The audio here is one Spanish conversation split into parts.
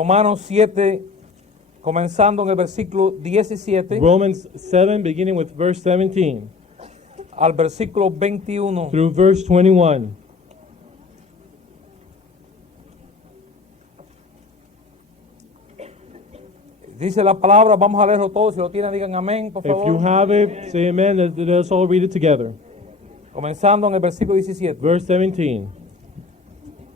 Romanos 7, comenzando en el versículo 17 Romans 7, beginning with verse 17 al versículo 21. through verse 21. Dice la palabra, vamos a leerlo todo, si lo tienen digan amén, por If you favor. have it, say amen. Let us all read it together. Comenzando en el versículo 17. Verse 17.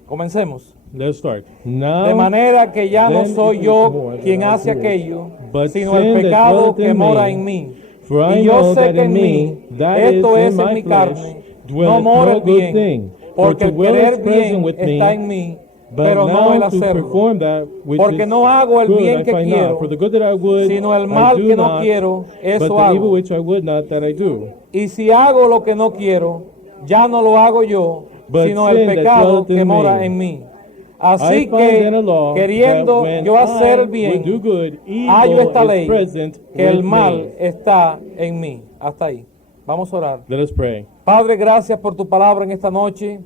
Comencemos. Let's start. Now, De manera que ya no then soy it is yo more than quien I hace do, aquello, but sino sin el that pecado dwelleth que in mora me. en mí. For I Y yo know sé that que en in mí, me, that esto is es in en my mi flesh, carne, no dwelleth mora no el good bien, thing. For porque to el will querer is present bien with me, está en mí, but pero no el now to hacerlo. perform that which Porque is no hago el good bien I que find quiero, not. For the good that I would, sino el I mal do que no not, quiero, but eso the evil hago. which I would not, that I do. Y si hago lo que no quiero, ya no lo hago yo, But sino el sin that pecado dwelleth que in mora me. en mí. I Así find then a que, law that queriendo when yo hacer I el would do bien, good, hallo evil esta is ley, present que el with mal me. está en mí. Hasta ahí. Vamos a orar. Let us pray. Padre, gracias por tu palabra en esta noche.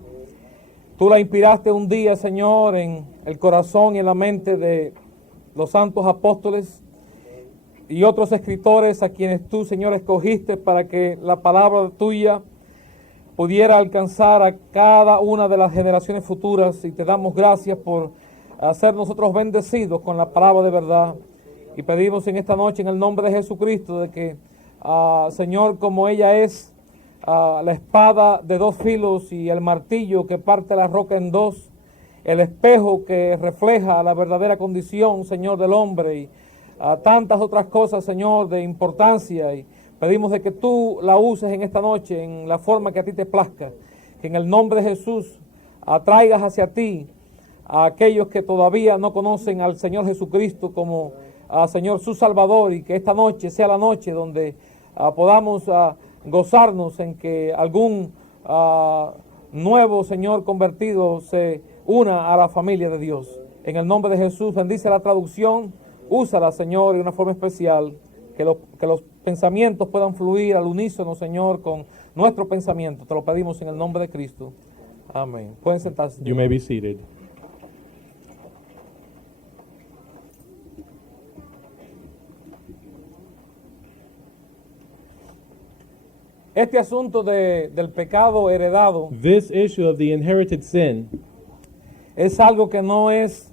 Tú la inspiraste un día, Señor, en el corazón y en la mente de los santos apóstoles y otros escritores a quienes tú, Señor, escogiste para que la palabra tuya pudiera alcanzar a cada una de las generaciones futuras. Y te damos gracias por hacer nosotros bendecidos con la palabra de verdad. Y pedimos en esta noche, en el nombre de Jesucristo, de que, Señor, como ella es la espada de dos filos y el martillo que parte la roca en dos, el espejo que refleja la verdadera condición, Señor, del hombre, y tantas otras cosas, Señor, de importancia. Y pedimos de que tú la uses en esta noche en la forma que a ti te plazca, que en el nombre de Jesús atraigas hacia ti a aquellos que todavía no conocen al Señor Jesucristo como Señor su Salvador, y que esta noche sea la noche donde podamos gozarnos en que algún nuevo Señor convertido se una a la familia de Dios. En el nombre de Jesús, bendice la traducción, úsala, Señor, de una forma especial, que los pensamientos puedan fluir al unísono, Señor, con nuestro pensamiento. Te lo pedimos en el nombre de Cristo. Amén. Pueden sentarse. You may be seated. Este asunto del pecado heredado This issue of the inherited sin es algo que no es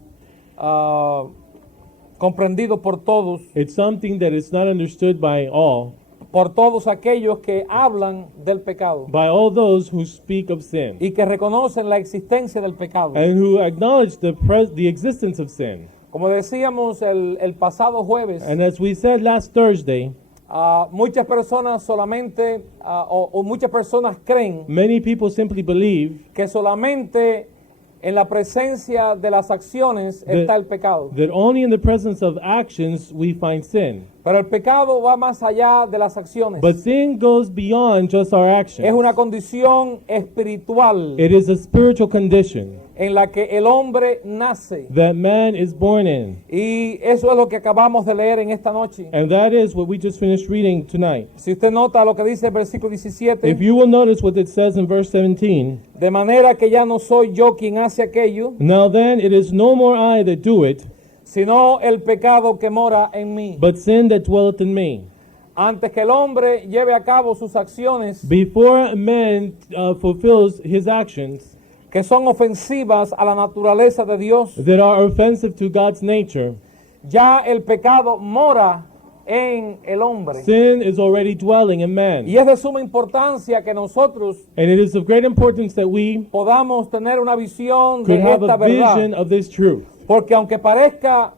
comprendido por todos, it's something that is not understood por todos aquellos que hablan del pecado by all those who speak of sin y que reconocen la existencia del pecado. and who acknowledge the existence of sin. Como decíamos el pasado jueves, And as we said last Thursday, muchas personas solamente, o muchas personas creen many people simply believe que solamente en la presencia de las acciones está el pecado. that only in the presence of actions we find sin. Pero el pecado va más allá de las acciones. But sin goes beyond just our actions. Es una condición espiritual It is a spiritual condition en la que el hombre nace. that man is born in. Y eso es lo que acabamos de leer en esta noche. And that is what we just finished reading tonight. Si usted nota lo que dice el versículo 17, If you will notice what it says in verse 17, de manera que ya no soy yo quien hace aquello, now then it is no more I that do it, sino el pecado que mora en mí. but sin that dwelleth in me. Antes que el hombre lleve a cabo sus acciones Before man fulfills his actions que son ofensivas a la naturaleza de Dios, that are offensive to God's nature, ya el pecado mora en el hombre. sin is already dwelling in man. Y es de suma importancia que nosotros And it is of great importance that we podamos tener una visión could de have esta a vision verdad. of this truth. Porque aunque parezca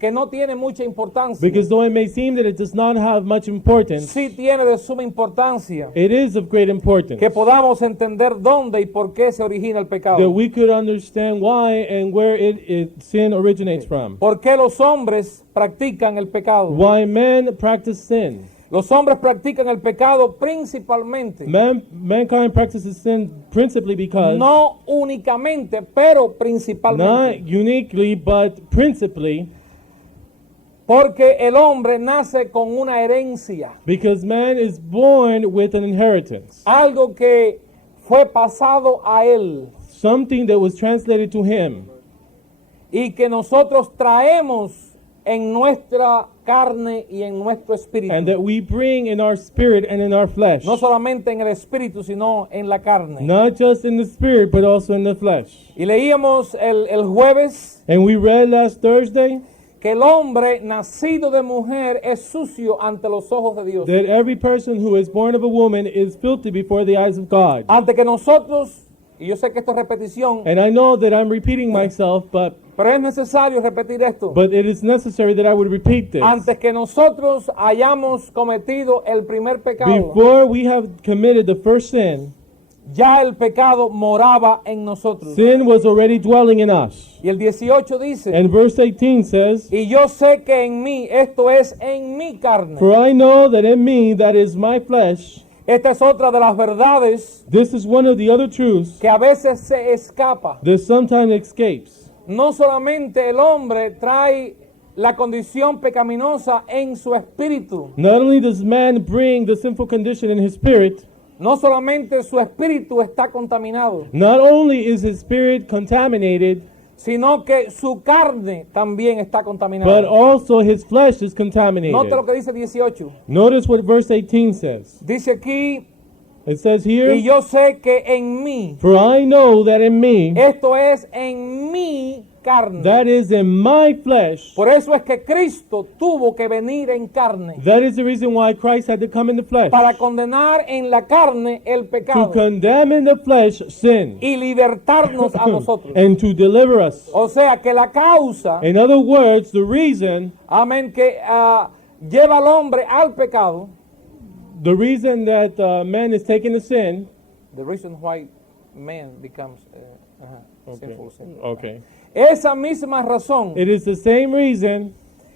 que no tiene mucha importancia, Because though it may seem that it does not have much importance, sí tiene de suma importancia it is of great importance que podamos entender dónde y por qué se origina el that pecado. we could understand why and where sin originates from. ¿Por qué los hombres practican el pecado? Why men practice sin. Los hombres practican el pecado principalmente, Mankind practices sin principally because, no únicamente, pero principalmente, not uniquely, but principally, porque el hombre nace con una herencia, because man is born with an inheritance. algo que fue pasado a él. Something that was translated to him. y que nosotros traemos en nuestra carne y en nuestro espíritu. and that we bring in our spirit and in our flesh. No solamente en el espíritu, sino en la carne. Not just in the spirit, but also in the flesh. Y leíamos el jueves And we read last Thursday que el hombre nacido de mujer es sucio ante los ojos de Dios. that every person who is born of a woman is filthy before the eyes of God. Ante que nosotros, y yo sé que esto es repetición, And I know that I'm repeating myself, but pero es necesario repetir esto. it is necessary that I would repeat this. Antes que nosotros hayamos cometido el primer pecado, Before we have committed the first sin, ya el pecado moraba en nosotros. sin was already dwelling in us. Y el 18 dice, And verse 18 says, y yo sé que en mí, esto es en mi carne. For I know that in me, that is my flesh, Esta es otra de las verdades this is one of the other truths que a veces se escapa. that sometimes escapes. No solamente el hombre trae la condición pecaminosa en su espíritu, Not only does man bring the sinful condition in his spirit, no solamente su espíritu está contaminado, not only is his spirit contaminated, sino que su carne también está but contaminada. also his flesh is contaminated. Note lo que dice 18. Notice what verse 18 says. Dice aquí, It says y here, yo sé que en mí, For I know that in me, esto es en mi carne. that is in my flesh, Por eso es que Cristo tuvo que venir en carne that is the reason why Christ had to come in the flesh, para condenar en la carne el to pecado condemn in the flesh sin, y libertarnos a nosotros. and to deliver us. O sea que la causa, In other words, the reason, amén, que lleva al hombre al pecado, the reason that man is taking the sin, the reason why man becomes sinful. okay, Esa misma razón it is the same reason,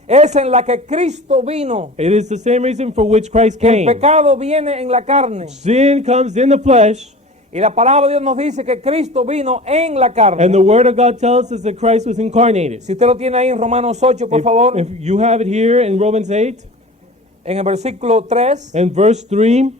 es en la que Cristo vino. it is the same reason for which Christ Que el came. pecado viene en la carne. Sin comes in the flesh, Y la palabra de Dios nos dice que Cristo vino en la carne. and the Word of God tells us that Christ was incarnated. Si usted lo tiene ahí en Romanos 8, por favor, If you have it here in Romans 8 en el versículo 3. and verse 3,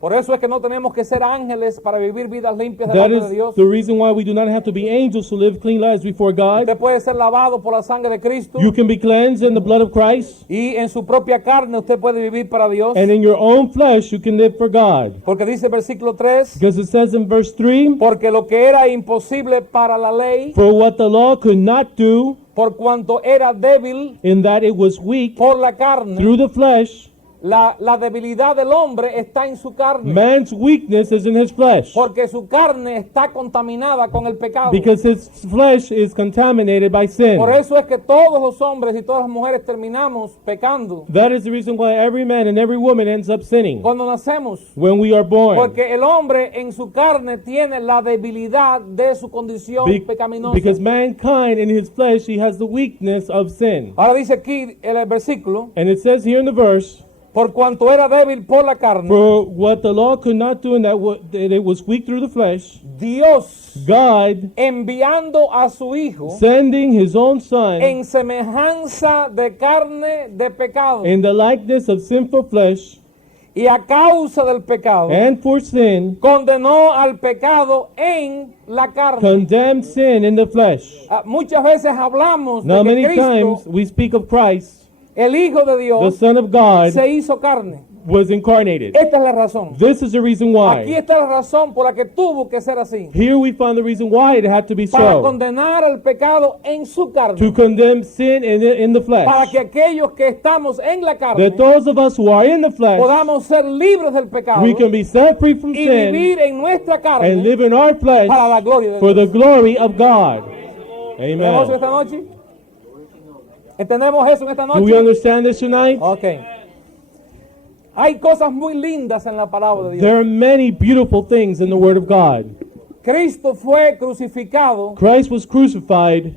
Por eso es que no tenemos que ser ángeles para vivir vidas limpias that delante de is Dios. the reason why we do not have to be angels to live clean lives before God. Usted puede ser lavado por la sangre de Cristo. You can be cleansed in the blood of Christ, Y en su propia carne usted puede vivir para Dios. and in your own flesh you can live for God. Porque dice el versículo 3, Because it says in verse 3, porque lo que era imposible para la ley, For what the law could not do, por cuanto era débil in that it was weak por la carne, through the flesh, la debilidad del hombre está en su carne. man's weakness is in his flesh. Porque su carne está contaminada con el pecado. Because his flesh is contaminated by sin. Por eso es que todos los hombres y todas las mujeres terminamos pecando That is the reason why every man and every woman ends up sinning cuando nacemos. when we are born. Porque el hombre en su carne tiene la debilidad de su condición pecaminosa. Because mankind in his flesh, he has the weakness of sin. Ahora dice aquí el versículo, And it says here in the verse, por cuanto era débil por la carne, For what the law could not do, in that that it was weak through the flesh, Dios, God, enviando a su Hijo sending his own Son en semejanza de carne de pecado, in the likeness of sinful flesh, y a causa del pecado, and for sin, condenó al pecado en la carne. condemned sin in the flesh. Muchas veces hablamos Now, de que many Cristo, times we speak of Christ, el Hijo de the Dios, Son of God, se hizo carne. was incarnated. Esta es la razón. This is the reason Aquí why. está la razón por la que tuvo que ser así. Here we find the reason why it had to be Para so. condenar el pecado en su carne. To condemn sin in the Para flesh. que aquellos que estamos en la carne That those of us who are in the flesh, podamos ser libres del pecado we can be set free from y sin vivir en nuestra and carne live in our flesh para la gloria de for the Dios. glory of God. ¿Entendemos Amen. esta noche? ¿Entendemos eso en esta Do we noche? understand this tonight? Ok. Hay cosas muy lindas en la palabra de Dios. There are many beautiful things in the Word of God. Cristo fue crucificado Christ was crucified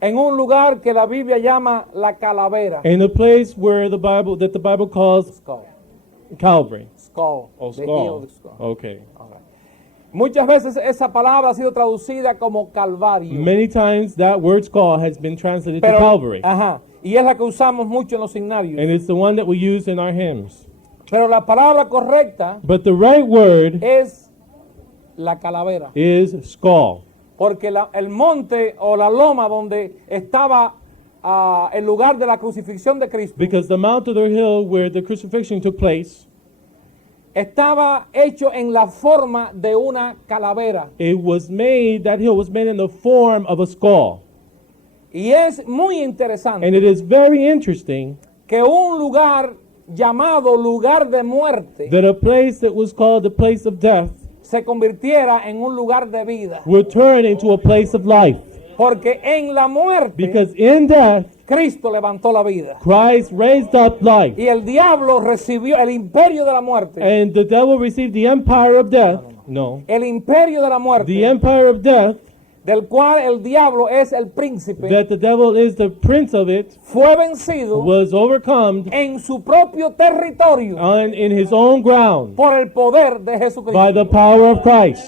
en un lugar que la Biblia llama la calavera. in a place where the Bible calls Skull. Calvary. Skull. Oh, The heel of the skull. skull. Okay. Okay. Muchas veces esa palabra ha sido traducida como Calvario. Many times that word skull has been translated to Calvary. Ajá. Y es la que usamos mucho en los signarios. And it's the one that we use in our hymns. Pero la palabra correcta But the right word es la calavera. is skull. Porque el monte o la loma donde estaba el lugar de la crucifixión de Cristo Because the mount of the hill where the crucifixion took place, estaba hecho en la forma de una calavera. that hill was made in the form of a skull. Y es muy And interesante it is very interesting que un lugar llamado lugar de muerte that a place that was called the place of death se convirtiera en un lugar de vida. would turn into a place of life. Porque en la muerte Because in death, Cristo levantó la vida. Christ raised up life. Y el diablo recibió el imperio de la muerte. And the devil received the empire of death. No. El imperio de la The muerte, empire of death, del cual el diablo es el príncipe, that the devil is the prince of it, fue vencido was overcome en su propio territorio in his own ground por el poder de by Jesucristo. the power of Christ.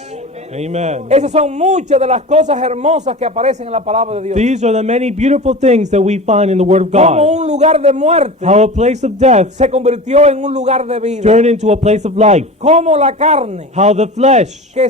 Amen. Esas son muchas de las cosas hermosas que aparecen en la palabra de Dios. These are the many beautiful things that we find in the Word of Como God. un lugar de muerte How a place of death se convirtió en un lugar de vida. turned into a place of life. Como la carne, How the flesh, que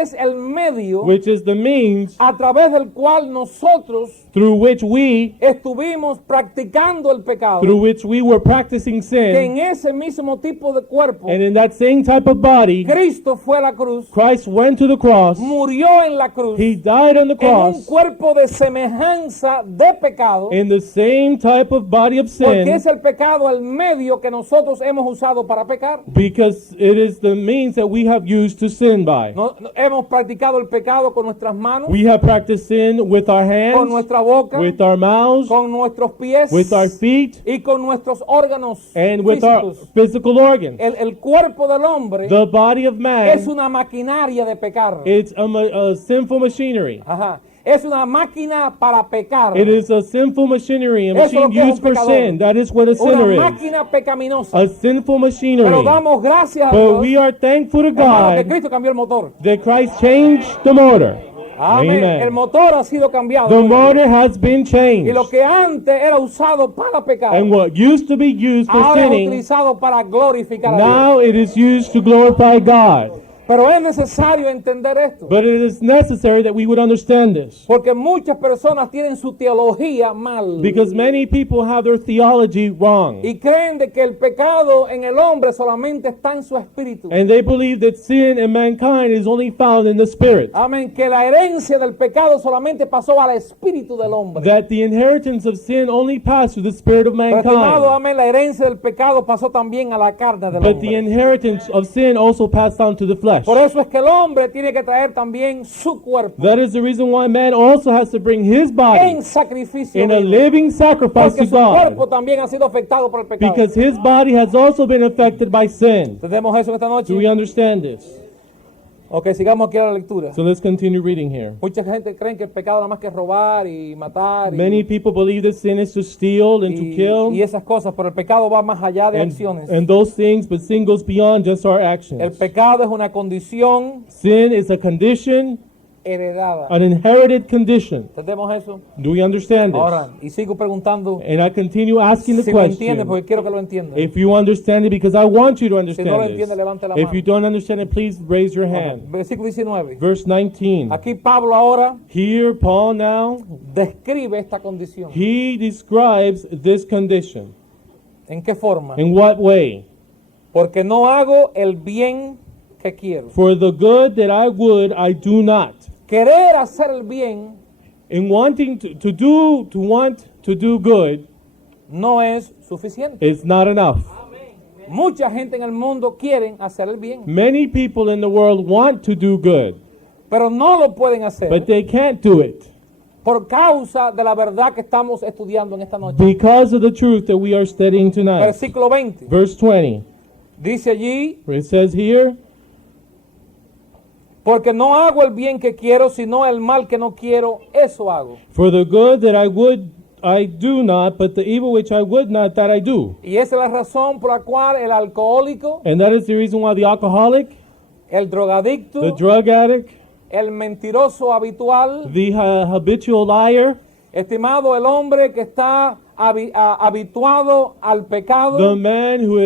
es el medio which is the means a través del cual nosotros through which we estuvimos practicando el pecado, through which we were practicing que sin, en ese mismo tipo de cuerpo and in that same type of body, Cristo fue a la cruz, Christ went to the cross. murió en la cruz, He died on the en un cross cuerpo de semejanza de pecado, in the same type of body of porque sin, es el pecado el medio que nosotros hemos usado para pecar. because it is the means that we have used to sin by. Hemos practicado el pecado con nuestras manos, We have practiced sin with our con hands, nuestra boca, with our mouths, con nuestros pies with our feet, y con nuestros órganos and with our físicos. physical organs. El cuerpo del hombre The body of es man, una maquinaria de pecar. it's a sinful machinery. Ajá. Es una máquina para pecar. It is a sinful machinery, a Eso es lo machine que es un used for pecador. sin. That is what a Una sinner is. máquina pecaminosa. A sinful machinery. Pero damos gracias a But Dios, we are thankful to hermano, que God Cristo cambió el motor. that Christ changed the motor. Amén. Amen. El motor ha sido cambiado. The motor has been changed. Y lo que antes era usado para pecar, And what used to be used for ahora es sinning, utilizado para glorificar a Dios. now it is used to glorify God. Pero es necesario entender esto. But it is necessary that we would understand this. Porque muchas personas tienen su teología mal. Because many people have their theology wrong. Y creen de que el pecado en el hombre solamente está en su espíritu. And they believe that sin in mankind is only found in the spirit. Amén. Que la herencia del pecado solamente pasó al espíritu del hombre. That the inheritance of sin only passed to the spirit of Pero, estimado, mankind. amén, la herencia del pecado pasó también a la carne del But the hombre. inheritance of sin also passed down to the flesh. Por eso es que el hombre tiene que traer también su cuerpo That is the reason why man also has to bring his body en sacrificio in a vivo. living sacrifice Porque to su cuerpo God. también ha sido afectado por el pecado. Because his body has also been affected by sin. ¿Entendemos eso en esta noche? Do we understand this? Ok, sigamos aquí a la lectura. So let's continue reading here. Mucha gente cree que el pecado nada más que robar y matar Many people believe that sin is to steal and to y kill esas cosas, pero el pecado va más allá de acciones. and those things, but sin goes beyond just our El actions. pecado es una condición Sin is a condition, heredada. an inherited condition. ¿Entendemos eso? Do we understand this? Ahora, y sigo preguntando And I continue asking the si lo entiende, question. porque quiero que lo entienda. If you understand it, because I want you to Si no lo understand entiende, this. levante la If mano. you don't understand it, please raise your hand. Versículo 19. Verse 19. Aquí Pablo ahora Here, Paul now, describe esta condición. he describes this condition. ¿En qué forma? In what way? Porque no hago el bien que quiero. For the good that I would, I do not. Querer hacer el bien In wanting to want to do good no es suficiente. is not enough. Mucha gente en el mundo quieren hacer el bien, Many people in the world want to do good, pero no lo pueden hacer but they can't do it por causa de la verdad que estamos estudiando en esta noche. because of the truth that we are studying tonight. Versículo 20. Verse 20, Dice allí, where it says here, porque no hago el bien que quiero, sino el mal que no quiero, eso hago. for the good that I would, I do not, but the evil which I would not, that I do. Y esa es la razón por la cual el alcohólico, And that is the reason why the alcoholic, el the drogadicto, drug addict, el mentiroso habitual, the habitual liar, estimado, el hombre que está habituado al the pecado, man who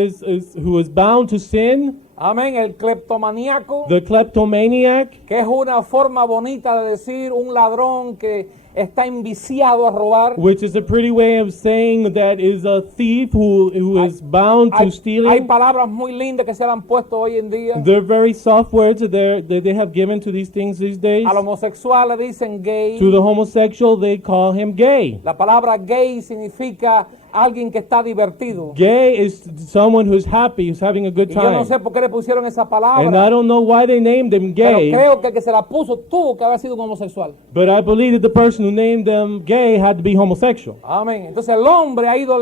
is bound to sin, Amén, el cleptomaníaco, the kleptomaniac, que es una forma bonita de decir un ladrón que está enviciado a robar. which is a pretty way of saying that is a thief who is bound to Hay stealing. palabras muy lindas que se le han puesto hoy en día. They're very soft words that they have given to these things these days. Al homosexual le dicen gay. To the homosexual, they call him gay. La palabra gay significa alguien que está divertido. Gay is someone who's happy, who's having a good Y yo no time. sé por qué le pusieron esa And palabra, I don't know why they named him pero gay, creo que el que se la puso tuvo que haber sido un homosexual. but I believe that the person who named them gay had to be homosexual. Amén. Entonces el hombre ha ido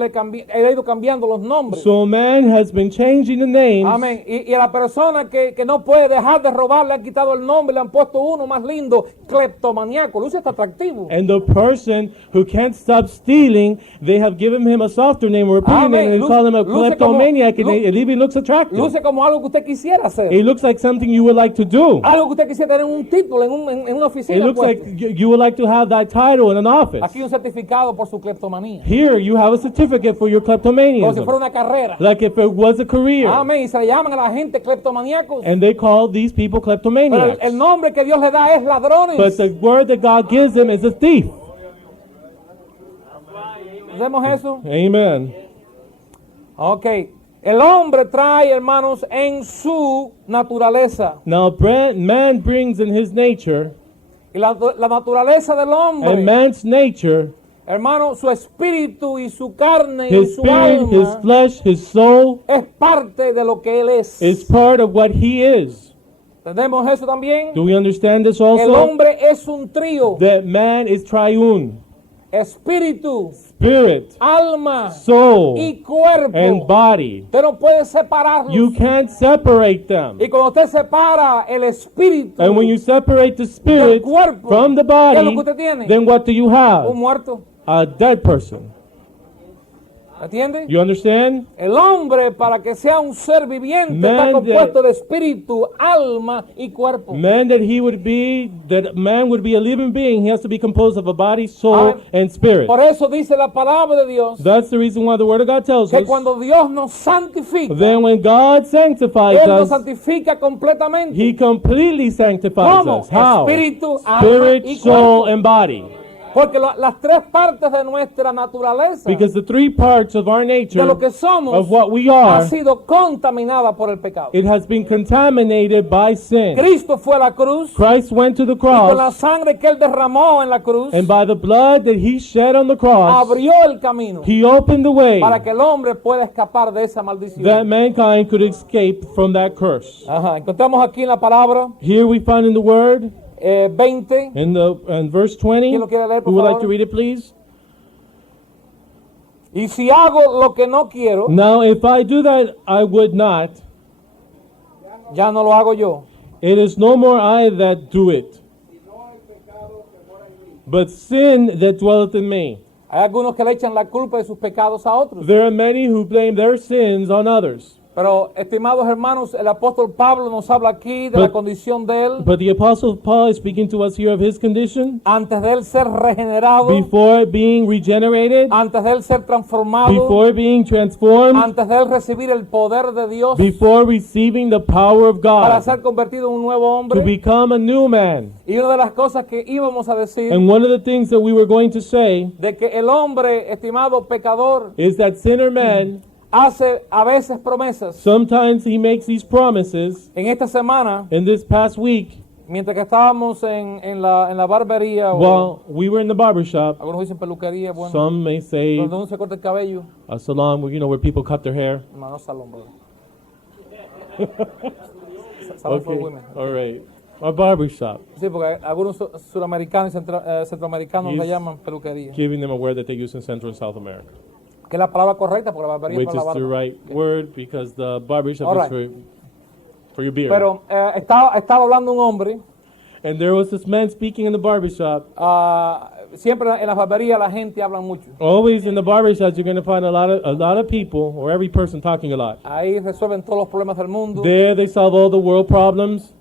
cambiando los nombres. So man has been changing the names. Amén. Y a la persona que no puede dejar de robar le han quitado el nombre, le han puesto uno más lindo, cleptomaniaco. Luce hasta atractivo. And the person who can't stop stealing, they have given him a softer name or a pretty name, and they call him a Luce kleptomaniac, como- and it even looks attractive. Luce como algo que usted quisiera hacer. It looks like something you would like to do. Algo que usted quisiera tener un título en una It oficina. looks like puesto. you would like to have that title in an office. Aquí un certificado por su kleptomanía. Here you have a certificate for your Como si kleptomanianism. fuera una carrera. Like if it was a career. Amén. Y se le llaman a la gente kleptomaníacos. And they call these people Pero kleptomaniacs. el nombre que Dios le da es ladrones. But the word that God gives them is a thief. ¿Vemos eso? Amen. Ok. El hombre trae, hermanos, en su naturaleza. Now, man brings in his nature, Y la naturaleza del and hombre, man's nature, hermano, su espíritu y su carne y his su spirit, his alma flesh, his soul, es parte de lo que él es. is part of what he is. ¿Entendemos eso también? Do we understand this El also? hombre es un trío. That man is triune. Espíritu, Spirit, alma soul, y cuerpo. and body. Usted no puede separarlos. You can't separate them. Y cuando usted separa el espíritu And when you separate the spirit cuerpo, from the ¿qué es lo body, que usted tiene? then what do you have? Un muerto. A dead person. ¿Entiende? You understand? El hombre, para que sea un ser viviente, está Man compuesto de espíritu, alma y cuerpo. Man that man would be a living being, he has to be composed of a body, soul, Amén. and spirit. Por eso dice la palabra de Dios That's the reason why the Word of God tells que us, cuando Dios nos santifica, then when God sanctifies Él nos us, santifica completamente. He completely sanctifies ¿Cómo? us. How? Espíritu, alma Spirit, y soul, cuerpo. and body. Porque las tres partes de nuestra naturaleza, Because the three parts of our nature, de lo que somos, of what we ha are, sido contaminada por el pecado. it has been contaminated by sin. Cristo fue a la cruz Christ went to the y con la cross, sangre que Él derramó en la cruz, and by the blood that He shed on the cross, abrió el camino He opened the way para que el hombre pueda escapar de esa maldición. that mankind could escape from that curse. Ajá. Encontramos aquí en la palabra Here we find in the Word, 20. in verse 20, ¿Quién lo quiere leer, por who would like favor? to read it, please? Y si hago lo que no quiero, Now, if I do that, I would not. ya no lo hago yo, It is no more I that do it, but sin that dwelleth in me. hay algunos que le echan la culpa de sus pecados a otros. There are many who blame their sins on others. Pero, estimados hermanos, el apóstol Pablo nos habla aquí de la condición de él But the Apostle Paul is speaking to us here of his condition antes de él ser regenerado, before being regenerated, antes de él ser transformado, before being transformed, antes de él recibir el poder de Dios before receiving the power of para God, ser convertido en un nuevo to hombre. become a new man. Y una de las cosas que íbamos a decir And one of the things that we were going to say de que el hombre, estimado pecador, is that sinner man, hace a veces promesas. sometimes he makes these promises. En esta semana, In this past week, mientras que estábamos en la barbería, o while we were in the barber shop, algunos dicen peluquería, bueno, some may say donde uno se corta el cabello, a salon where, where people cut their hair. no salón, brother. Salón for Okay, women. all right. A barber shop, Sí, porque algunos suramericanos y centroamericanos le He's llaman peluquería. giving them a word that they use in Central and South America, Que es la palabra correcta, porque la barbería which es para la is the barba. right word because the barber shop All is right. for your beard. Pero estaba hablando un hombre. And there was this man speaking in the barber shop. Siempre en las barberías la gente habla mucho. Always in the barber shops, you're going to find a lot of people, or every person talking a lot. Ahí resuelven todos los problemas del mundo. There they solve all the world problems.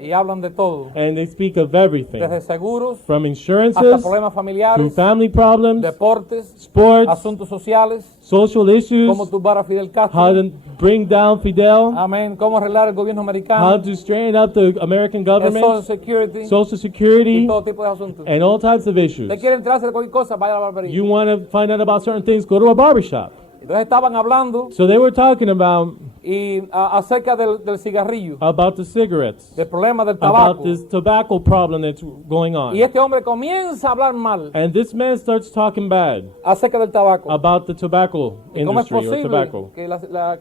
y hablan de todo, and they speak of everything, desde seguros from hasta insurances problemas to familiares, family problems, deportes, sports, asuntos sociales, social issues, cómo tumbar a Fidel how Castro, to bring down Fidel, amén, cómo arreglar el gobierno how americano, to straighten up the American el Social government, Security Social y Security, todo tipo de asuntos. and all types of issues. ¿Usted quiere enterarse de cualquier cosa? Vaya a la barbería. You want to find out about certain things, go to a barbershop. Entonces estaban hablando So they were talking about acerca del cigarrillo, the cigarettes, del problema del about tabaco. this tobacco problem that's going on. Y este hombre comienza a hablar mal And this man starts talking bad acerca del tabaco. about the tobacco ¿Y cómo es industry or posible tobacco.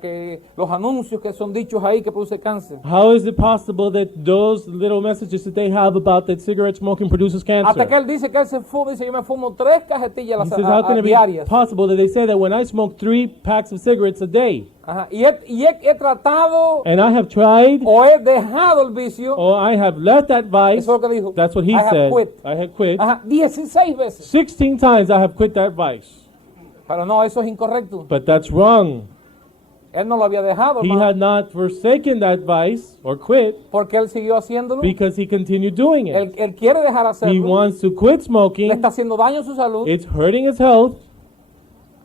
que los anuncios que son dichos ahí que produce cáncer? How is it possible that those little messages that they have about that cigarette smoking produces Hasta que cancer? él dice que él se fuma, dice yo me fumo 3 cajetillas He says, how can it be diarias. possible that they say that when I smoke 3 packs of cigarettes a day, Ajá. Y he tratado and I have tried, o he dejado el vicio, or I have left that vice, eso es lo que dijo. that's what he I have said, quit. I had quit. Ajá, 16 veces. 16 times I have quit that vice. Pero no, eso es incorrecto. But that's wrong. Él no lo había dejado, He hermano, had not forsaken that vice or quit porque él siguió haciéndolo. because he continued doing it. Él quiere dejar He hacerlo. wants to quit Le smoking. está haciendo daño a su salud. It's hurting his health.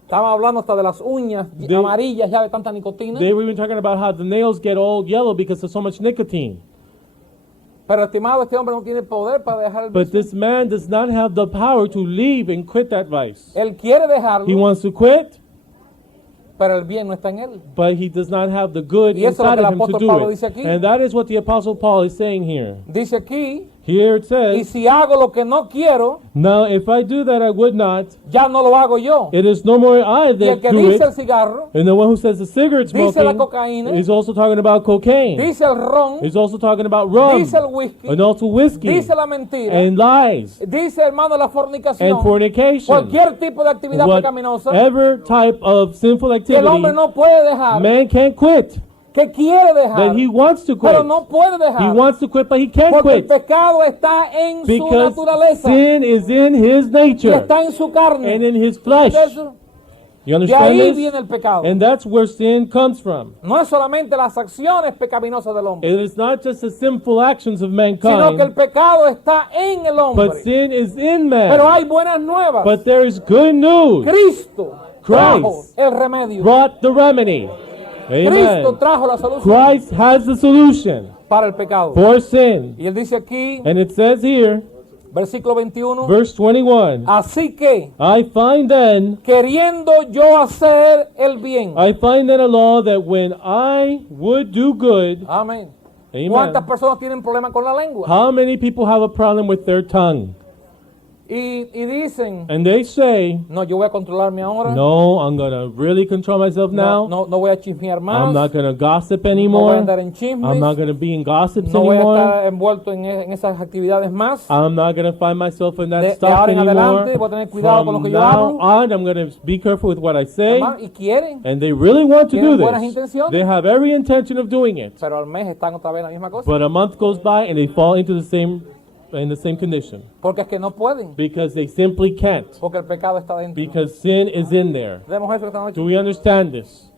Estaban hablando hasta de las uñas They- amarillas ya de tanta nicotina. They were even talking about how the nails get all yellow because of so much nicotine. Pero estimado, este hombre no tiene poder para dejar el But vicio. this man does not have the power to leave and quit that vice. Él quiere He dejarlo, wants to quit, pero el bien no está en él. but he does not have the good Y eso es lo inside que of el him to apóstol do Pablo it. dice aquí. And that is what the Apostle Paul is saying here. Dice aquí, Here it y says, si hago lo que no quiero, now if I do that I would not, ya no lo hago yo. it is no more I Y el that que do dice el it. cigarro, And the one who says the cigarette dice la smoking cocaína, is also talking about cocaine. dice el ron, Is also talking about rum dice el whisky, and also whiskey dice la mentira, and lies dice hermano la and fornicación, fornication. cualquier tipo de actividad pecaminosa Whatever type of sinful que el hombre activity, no puede dejar, man can't quit. que quiere dejar, That he wants to pero quit. no puede He dejar, wants to quit, but he can't porque el quit pecado está en su because naturaleza, sin is in his y nature está en su carne. and in his flesh. Eso- You De understand ahí viene this? el pecado. And that's where sin comes from. No es solamente las acciones pecaminosas del hombre, It is not just the sinful actions of sino que el mankind, pecado está en el but hombre. sin is in Pero man. hay buenas nuevas. But there is good news. Cristo trajo Christ el remedio. Brought the remedy. Cristo Amen. trajo la solución Christ has the solution para el pecado. for sin. Y él dice aquí, And it says here, versículo 21, verse 21, así que, I find then, queriendo yo hacer el bien. I find then a law that when I would do good, Amén. ¿Cuántas amen. personas tienen problema con la lengua? How many people have a problem with their tongue? Y dicen, And they say, no, yo voy a controlarme ahora. no, I'm going to really control myself No, now. no voy a chismear más. I'm not going to gossip No voy a anymore. andar en chismes. I'm not going to be in gossips No voy a anymore. estar envuelto en esas actividades más. I'm not going to find myself in that De stuff ahora en adelante anymore. voy a tener cuidado con lo From que yo now hablo. on, I'm going to be careful with what I say. Hermano, y quieren, And they really want to do Tienen buenas this. intenciones. They have every intention of doing it. pero al mes están otra vez en la misma cosa. But a month goes by and they fall into the same condition Porque es que no pueden. because they simply can't. Porque el pecado está dentro. Because sin is in there. Vemos eso esta noche. Do we understand this?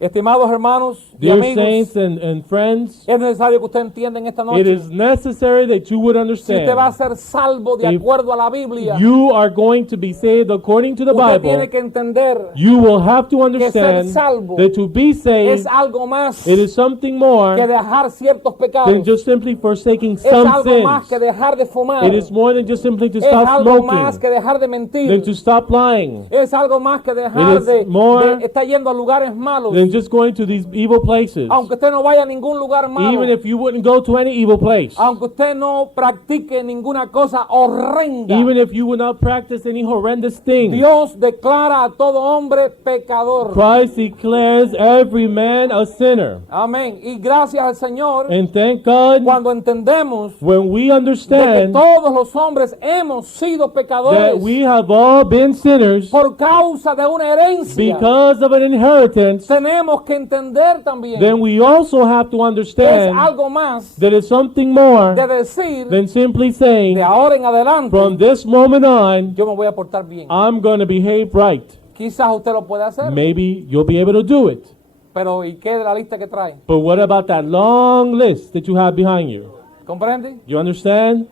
Estimados hermanos y Dear amigos, saints and friends, es necesario que usted entienda en esta it noche. is necessary that you would Si usted va a understand. ser salvo de If acuerdo a la Biblia, You are going to be saved according to the usted Bible. tiene que entender You will have to understand salvo that to be es saved, algo más it is something que more dejar ciertos than pecados. just simply forsaking Es some algo más que sins. dejar de fumar. It is more than just simply to Es stop algo más smoking, que dejar de mentir. than to stop lying, Es algo más que dejar It is de more estar yendo a lugares malos. than just going to these evil places. Aunque usted no vaya a ningún lugar malo. Even if you wouldn't go to any evil place. Aunque usted no practique ninguna cosa horrenda. Even if you would not practice any horrendous thing. Dios declara a todo hombre pecador. Christ declares every man a sinner. Amén. Y gracias al Señor, And thank God cuando entendemos when we de que understand todos los hombres hemos sido that pecadores we have all been sinners por causa de una herencia, because of an inheritance, tenemos que entender también then we also have to que es understand algo más that it's something more de decir than simply saying, de ahora en adelante from this moment on, yo me voy a portar bien. I'm going to behave right. Quizás usted lo puede hacer, Maybe you'll be able to do it. Pero ¿y qué de la lista que trae? But what about that long list that you have behind you? ¿Comprende? You understand?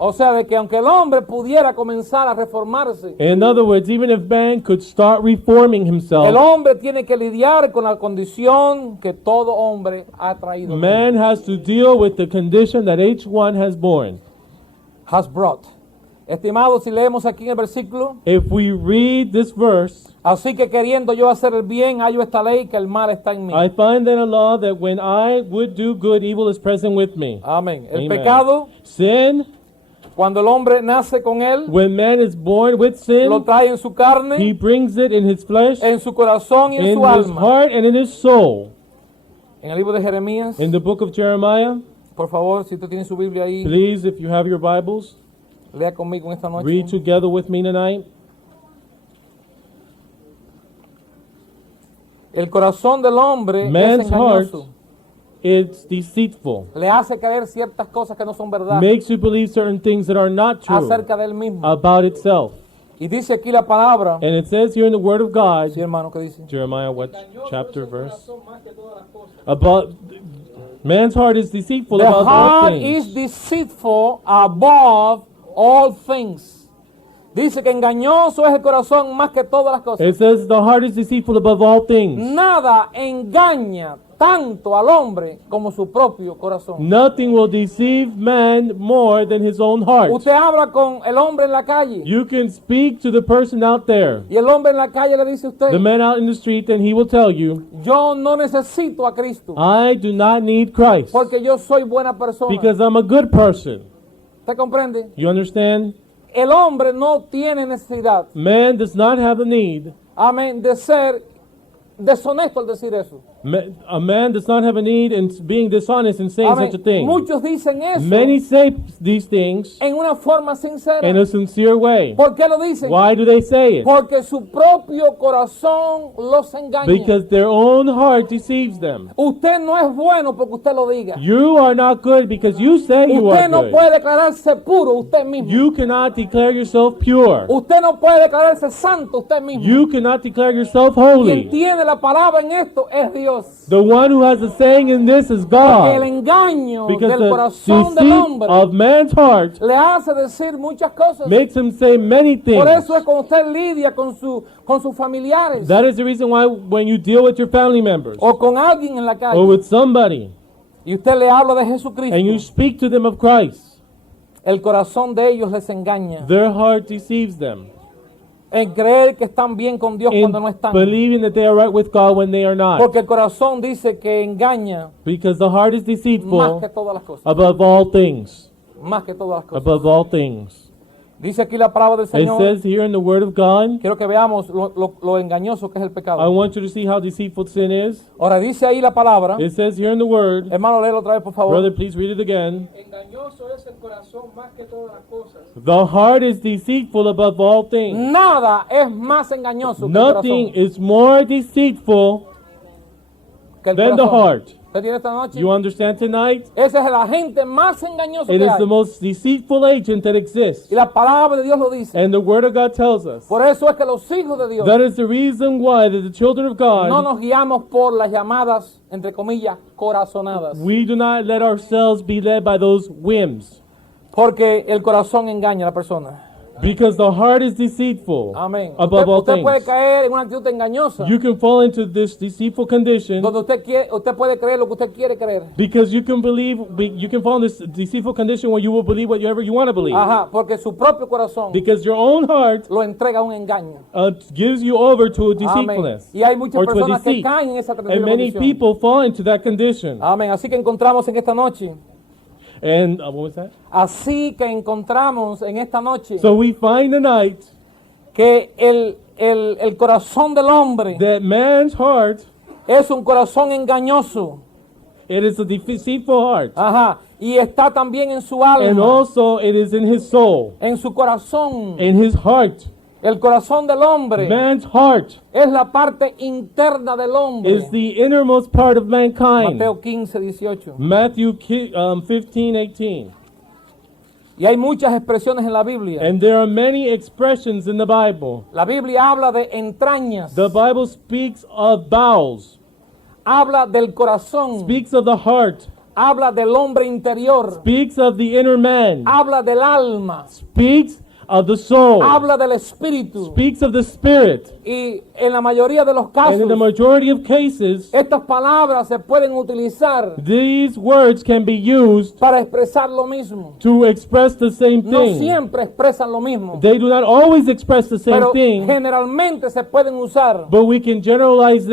O sea, de que aunque el hombre pudiera comenzar a reformarse, In other words, even if man could start reforming el himself, hombre tiene que lidiar con la condición que todo hombre ha traído. man has to deal with the condition that each one has borne. Has brought. Estimados, si leemos aquí en el versículo, If we read this verse, así que queriendo yo hacer el bien, hallo esta ley que el mal está en mí. I find then a law that when I would do good, evil is present with me. Amén. El Amen. pecado, Sin, cuando el hombre nace con él, when man is born with lo sin, trae en su he carne, brings it in his flesh, en su corazón y en in su his alma. heart, and in his soul. En el libro de Jeremías, In the book of Jeremiah, por favor, si usted tiene su Biblia ahí, please, if you have your Bibles, lea conmigo esta noche. read together with me tonight. El corazón del hombre es Man's heart, engañoso. it's deceitful. Le hace creer ciertas cosas que no son verdad Makes you believe certain things that are not true acerca de él mismo. about itself. Y dice aquí la palabra, And it says here in the Word of God, sí hermano, ¿qué dice? Jeremiah, what chapter, verse? About man's heart is deceitful The about all heart things. is deceitful above all things. Dice que engañoso es el corazón más que todas las cosas. It says the heart is deceitful above all things. Nada engaña tanto al hombre como su propio corazón. Nothing will deceive man more than his own heart. Usted habla con el hombre en la calle You can speak to the person out there, y el hombre en la calle le dice a usted, the man out in the street, and he will tell you, yo no necesito a Cristo I do not need Christ porque yo soy buena persona. because I'm a good person. ¿Usted comprende? You understand? El hombre no tiene necesidad, Man does not have a need. amén, de ser deshonesto al decir eso. A man does not have a need in being dishonest and saying Amén. such a thing. Muchos dicen eso Many say these things en una forma sincera. in a sincere way. ¿Por qué lo dicen? Why do they say it? Porque su propio corazón los engaña. Because their own heart deceives them. Usted no es bueno porque usted lo diga. You are not good because you say you Usted are no good. puede declararse puro usted mismo. You cannot declare yourself pure. Usted no puede declararse santo usted mismo. You cannot declare yourself Quien holy. tiene la palabra en esto es Dios. The one who has a saying in this is Porque el God. engaño Because del the corazón del deceit hombre of man's heart le hace decir muchas cosas. makes him say many things. Por eso es cuando usted lidia con sus familiares That is the reason why when you deal with your family members o con alguien en la or calle with somebody y usted le habla de and you Jesucristo, speak to them of Christ, el corazón de ellos les engaña their heart deceives them en creer que están bien con Dios in cuando no están. believing that they are right with God when they are not. Porque el corazón dice que engaña Because the heart is más que deceitful todas las cosas. above all things. Más que todas las cosas. Above all things. Dice aquí la palabra del It Señor. says here in the Word of God, Quiero que veamos lo engañoso que es el I pecado. want you to see how deceitful sin is. Ahora dice ahí la palabra. It says here in the Word, Hermano, léelo otra vez, por favor. brother, please read it again. Engañoso es el corazón más que todas las cosas. The heart is deceitful above all things. Nada es más engañoso que el Nothing corazón. is more deceitful Que el than the corazón. heart. ¿Usted tiene esta noche? You understand tonight? Ese es el agente más engañoso It que is hay. the most deceitful agent that exists. Y la palabra de Dios lo dice. And the Word of God tells us. Por eso es que los hijos de Dios That is the reason why that the children of no God, nos guiamos por las llamadas, entre comillas, corazonadas. we do not let ourselves be led by those whims. Porque el corazón engaña a la persona. Because the heart is deceitful Amén. above all Usted puede things. caer en una actitud engañosa. You can fall into this deceitful condition Donde usted puede creer lo que usted quiere creer. because you can you can fall in this deceitful condition where you will believe whatever you want to believe. Ajá, porque su propio corazón Because your own heart lo entrega a un engaño. gives you over to a Amén. deceitfulness Y hay muchas or to a personas que deceit. caen en esa And terrible many condición. people fall into that condition. Amén. Así que encontramos en esta noche. And what was that? Así que encontramos en esta noche So we find tonight que el corazón del hombre that man's heart, es un corazón engañoso. it is a deceitful heart. Ajá. Y está también en su And alma, also it is in his soul, en su corazón. in his heart. El corazón del hombre Man's heart es la parte interna del hombre. is the innermost part of Mateo mankind. 15, 18. Matthew 15:18. Y hay muchas expresiones en la Biblia. And there are many expressions in the Bible. La Biblia habla de entrañas, The Bible speaks of bowels, habla del corazón, speaks of the heart, habla del hombre interior, speaks of the inner man, habla del alma, speaks of the soul, habla del espíritu. speaks of the spirit. Y en la mayoría de los And in the casos, majority of cases, estas palabras se pueden utilizar these words can be used para expresar lo mismo. to express the same No thing. siempre expresan lo mismo, They do not always express the same pero thing, generalmente se pueden usar but we can generalize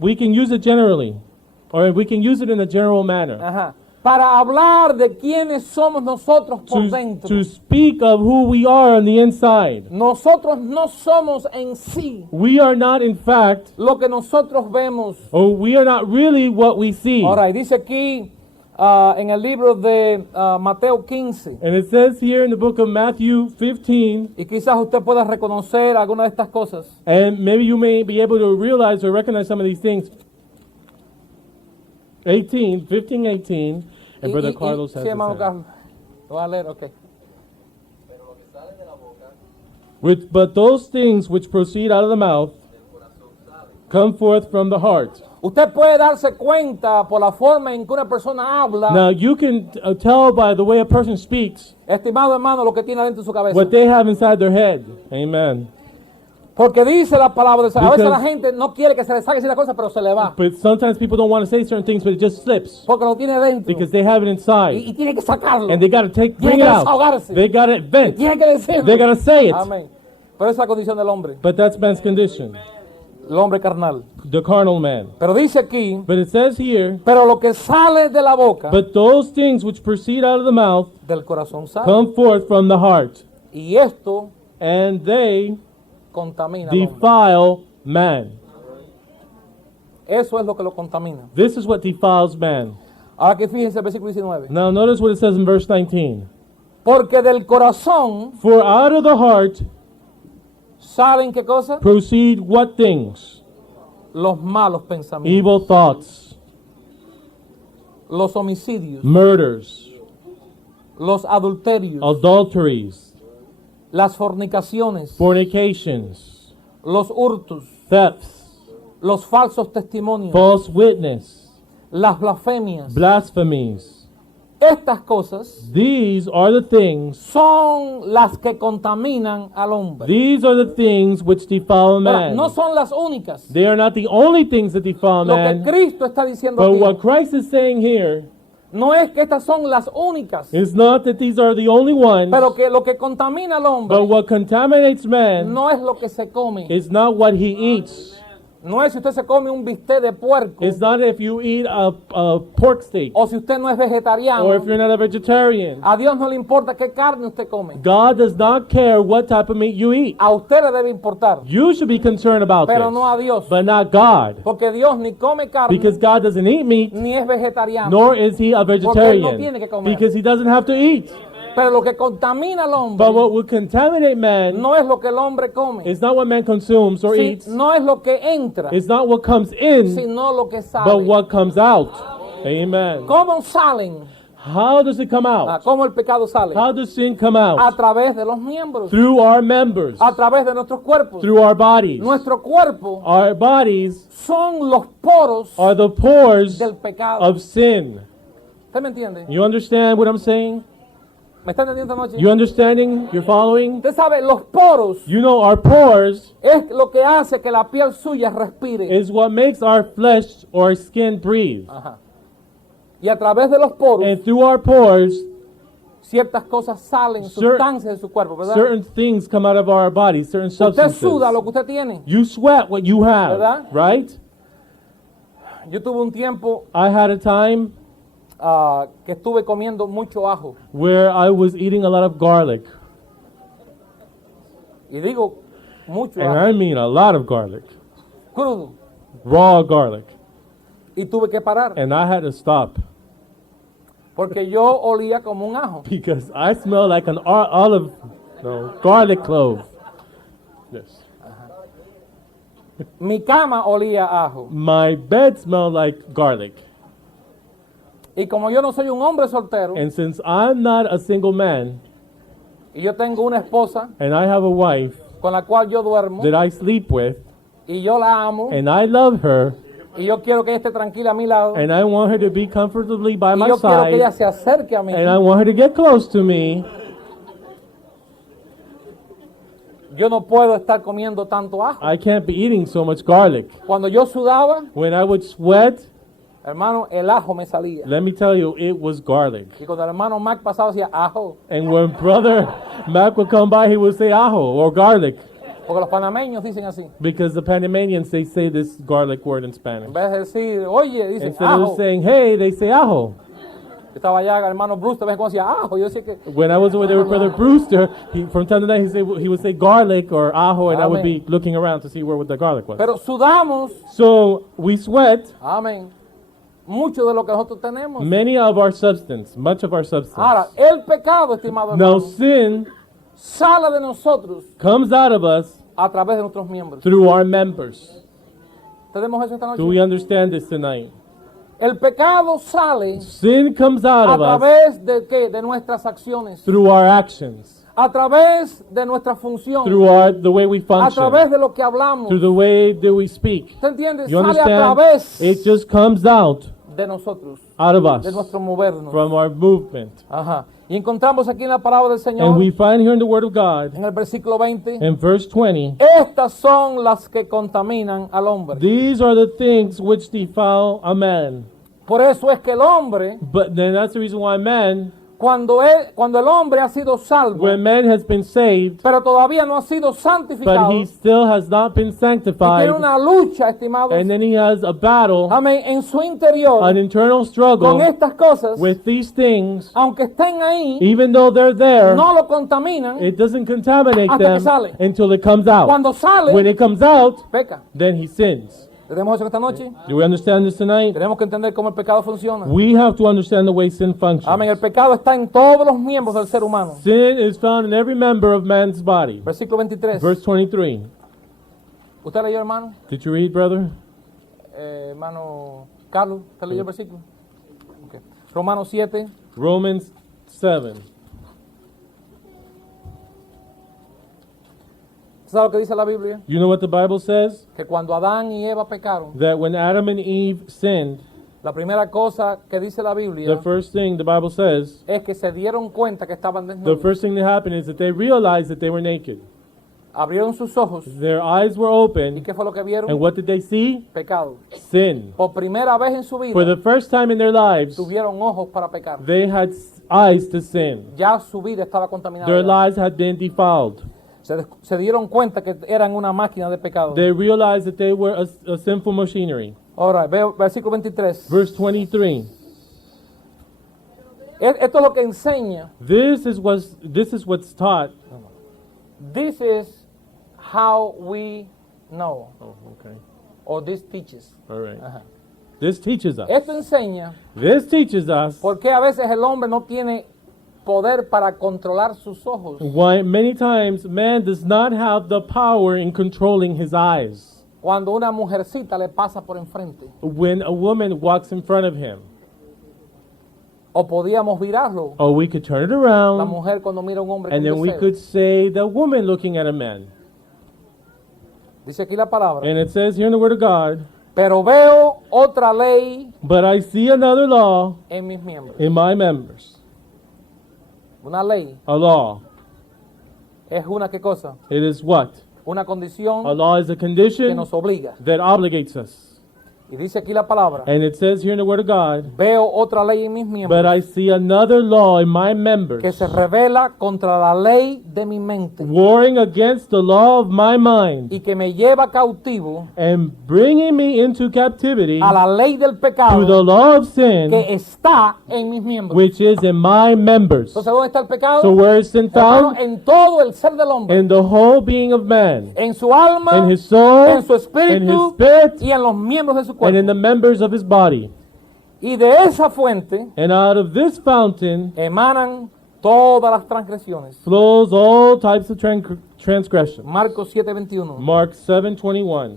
we can use it generally, or we can use it in a general manner ajá, para hablar de quiénes somos nosotros por dentro. to speak of who we are on the inside. Nosotros no somos en sí We are not, in fact, lo que nosotros vemos. or we are not really what we see. Ahora, y dice aquí en el libro de Mateo 15, And it says here in the book of Matthew 15, y quizás usted pueda reconocer alguna de estas cosas. and maybe you may be able to realize or recognize some of these things. 15, and Brother Carlos has sí, hermano his hand. Carlos. Lo va a leer, ok. But those things which proceed out of the mouth come forth from the heart. Usted puede darse cuenta por la forma en que una persona habla, Now you can tell by the way a person speaks estimado hermano, lo que tiene dentro de su cabeza. what they have inside their head. Amen. Porque dice la palabra de Dios. A veces Because- la gente no quiere que se le saque la cosa, pero se le va. But sometimes people don't want to say certain things, but it just slips Porque lo tiene dentro. because they have it Y inside, tiene que sacarlo. and they got to bring Tiene it que out. desahogarse. They got to vent. Tiene que decirlo. They got to say it. Amén. Pero esa es la condición del hombre, But that's man's condition, el hombre carnal. the carnal man. Pero dice aquí, But it says here, pero lo que sale de la boca, but those things which proceed out of the mouth del corazón sale. come forth from the heart, Y esto and they contamina al hombre. defile man. Eso es lo que lo contamina. This is what defiles man. Ahora que fíjense el versículo 19. Now notice what it says in verse 19. Porque del corazón For out of the heart salen qué cosa? proceed what things? Los malos pensamientos, Evil thoughts, los homicidios, murders, los adulterios, adulteries, las fornicaciones, fornications, los hurtos, thefts, los falsos testimonios, false witness, las blasfemias. blasphemies. Estas cosas These are the things, son las que contaminan al hombre. these are the things which defile Ahora, man. no son las únicas. They are not the only things that defile Lo que man, Cristo está diciendo but aquí what Christ is saying here no es que estas son las únicas, is not that these are the only ones, pero que lo que contamina al hombre but what contaminates man no es lo que se come. is not what he eats. No es si usted se come un bistec de puerco It's not if you eat a pork steak o si usted no es vegetariano. or if you're not a vegetarian. A Dios no le importa qué carne usted come. God does not care what type of meat you eat. A usted le debe importar, You should be concerned about pero no a this, Dios. but not God, Porque Dios ni come carne because God doesn't eat meat, ni es vegetariano. nor is he a Él no tiene vegetarian, que comer. because he doesn't have to eat. Pero lo que contamina al hombre But what will contaminate man no es lo que el hombre come, is not what man consumes or sí, eats. no es lo que entra, It's not what comes in, sino lo que but sale. what comes out. Amen. ¿Cómo salen? How does it come out? ¿Cómo el pecado sale? How does sin come A out? través de los miembros, Through our members, a través de nuestros cuerpos. through our bodies. Nuestro cuerpo Our bodies son los poros are the pores del pecado. of sin. ¿Usted me entiende? You understand what I'm saying? ¿Me está entendiendo esta noche? You understanding? You're following? Usted sabe, los poros You know our pores es lo que hace que la piel suya respire. is what makes our flesh or skin breathe. Ajá. Y a través de los poros, And through our pores, ciertas cosas salen, sustancias de su cuerpo, ¿verdad? certain things come out of our bodies, certain Usted substances. suda lo que usted tiene. You sweat what you have, ¿Verdad? right? Yo tuve un tiempo I had a time que estuve comiendo mucho ajo. where I was eating a lot of garlic. Y digo, mucho And ajo. I mean a lot of garlic. Crudo. Raw garlic. Y tuve que parar. And I had to stop Porque yo olía como un ajo. because I smell like an garlic clove. Yes. Mi cama olía a ajo. My bed smelled like garlic. Y como yo no soy un hombre soltero, And since I'm not a single man, y yo tengo una esposa and I have a wife con la cual yo duermo, that I sleep with, y yo la amo, and I love her, y yo quiero que ella esté tranquila a mi lado, and I want her to be comfortably by y my yo quiero que ella side, se acerque a mí, and I want her to get close to me, yo no puedo estar comiendo tanto ajo. I can't be eating so much garlic. Cuando yo sudaba, When I would sweat, hermano, el ajo me salía. let me tell you, it was garlic. Y cuando el hermano Mac pasaba, decía ajo. And when Brother Mac would come by, he would say ajo or garlic. Porque los panameños dicen así. Because the Panamanians, they say this garlic word in En Spanish. vez de decir, oye, dicen Instead ajo. of saying, hey, they say ajo. Yo estaba allá, el hermano Bruce, de vez en cuando decía ajo. Yo decía que, When I was over there with Brother Brewster, from time to time he would say garlic or ajo, and I would be looking around to see where the garlic was. pero sudamos, So we sweat amén, mucho de lo que nosotros tenemos. many of our substance, much of our substance. Ahora, el pecado, estimado Now hermano, sin sale de nosotros comes out of us a través de nuestros miembros. through our members. ¿Tenemos eso esta noche? Do we understand this tonight? El pecado sale Sin comes out a of us través de qué? De nuestras acciones, through our actions, a través de nuestra función, through the way we a function, través de lo que hablamos. through the way that we speak. ¿Te entiendes? You Sale a understand? través It just comes out de nosotros, of de us, nuestro movernos. from our movement. Ajá. Y encontramos aquí en la palabra del Señor, And we find here in the Word of God, en el versículo 20, in verse 20, estas son las que contaminan al hombre. these are the things which defile a man. Por eso es que el hombre, But then that's the reason why man, cuando el hombre ha sido salvo, when man has been saved, pero todavía no ha sido but santificado, he still has not been y sanctified, tiene una lucha, estimados, and then he has a battle, amén, en su interior, an internal con struggle estas cosas, with these things, aunque estén ahí, even though they're there, no lo contaminan. it doesn't contaminate Hasta que them sale. until it comes out. Cuando sale, When it comes out, peca. then he sins. ¿Tenemos eso esta noche? Do we understand this tonight? Tenemos que entender cómo el pecado funciona. We have to understand the way sin functions. Amén. El pecado está en todos los miembros del ser humano. Sin is found in every member of man's body. Versículo 23. Verse 23. ¿Usted leyó, hermano? Did you read, brother? Hermano Carlos, ¿usted leyó el versículo? Okay. Romanos 7. Romans 7. ¿Sabe lo que dice la Biblia? You know what the Bible says? Que cuando Adán y Eva pecaron, That when Adam and Eve sinned, la primera cosa que dice la Biblia the first thing the Bible says, es que se dieron cuenta que estaban the desnudos. first thing that happened is that they realized that they were naked. Abrieron sus ojos. Their eyes were ¿Y open, qué fue lo que vieron? and what did they see? Pecado. Sin. Por primera vez en su For vida the first time in their lives, tuvieron ojos para pecar. they had eyes to sin. Ya su vida estaba contaminada. Their lives had been defiled. Se dieron cuenta que eran una máquina de pecado. They realized that they were a sinful machinery. Ahora, veo versículo 23. Verse 23. Esto es lo que enseña. This is what's taught. This is how we know. Oh, okay. Or this teaches. All right. Ajá. This teaches us. Esto enseña This teaches us por qué a veces el hombre no tiene poder para controlar sus ojos. why many times man does not have the power in controlling his eyes Cuando una mujercita le pasa por enfrente. when a woman walks in front of him. O podíamos virarlo. Or we could turn it La around mujer cuando mira a un hombre con and then we deseo. could say the woman looking at a man. Dice aquí la palabra. And it says here in the Word of God, Pero veo otra ley but I see another law en mis miembros. in my members. Una ley A law. es una qué cosa? It is what? Una A condición law is a que condition nos obliga. that obligates us. Y dice aquí la palabra. And it says here in the Word of God, Veo otra ley en mis miembros but I see another law in my que members, se revela contra la ley de mi mente warring against the law of my mind, y que me lleva cautivo and bringing me into captivity a la ley del to pecado the law of sin, que está en mis miembros. which is in my members. Entonces, ¿dónde está el pecado? So where is sin Hermano, found? en todo el ser del hombre, In the whole being of man, en su alma, in his soul, en su in his espíritu spirit, y en los miembros de su and cuerpo. in the members of his body. Y de esa fuente And out of this fountain emanan todas las transgresiones. flows all types of transgression. Marcos 7:21. Mark 7:21.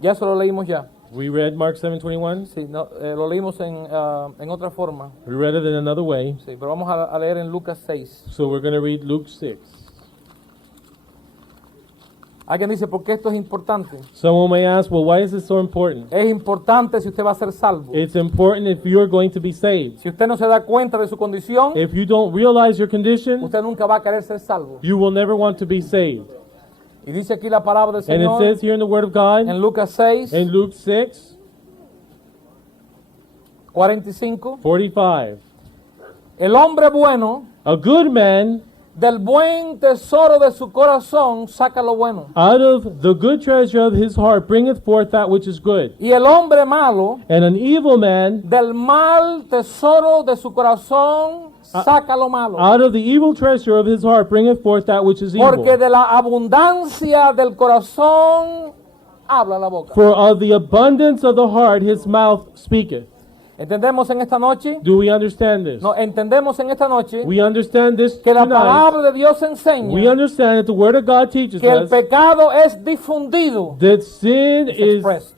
Ya eso lo leímos ya. We read Mark 7:21. Sí, no, lo leímos en otra forma. We read it in another way. Sí, pero vamos a leer en Lucas 6. So we're going to read Luke 6. Alguien dice, ¿por qué esto es importante? Someone may ask, well, why is this so important? Es importante si usted va a ser salvo. It's important if you're going to be saved. Si usted no se da cuenta de su condición, If you don't realize your condition, usted nunca va a querer ser salvo. you will never want to be saved. Y dice aquí la palabra del And it Señor says here in the Word of God, en Lucas 6, in Luke 6, 45. 45, El hombre bueno a good man del buen tesoro de su corazón saca lo bueno. out of the good treasure of his heart bringeth forth that which is good. Y el hombre malo And an evil man del mal tesoro de su corazón saca lo malo. out of the evil treasure of his heart bringeth forth that which is Porque evil. de la abundancia del corazón habla la boca. For of the abundance of the heart his mouth speaketh. ¿Entendemos en esta noche? Do we understand this? No, entendemos en esta noche We understand this que la tonight. palabra de Dios We enseña understand that the Word of God teaches que el us pecado es difundido, that sin is expressed,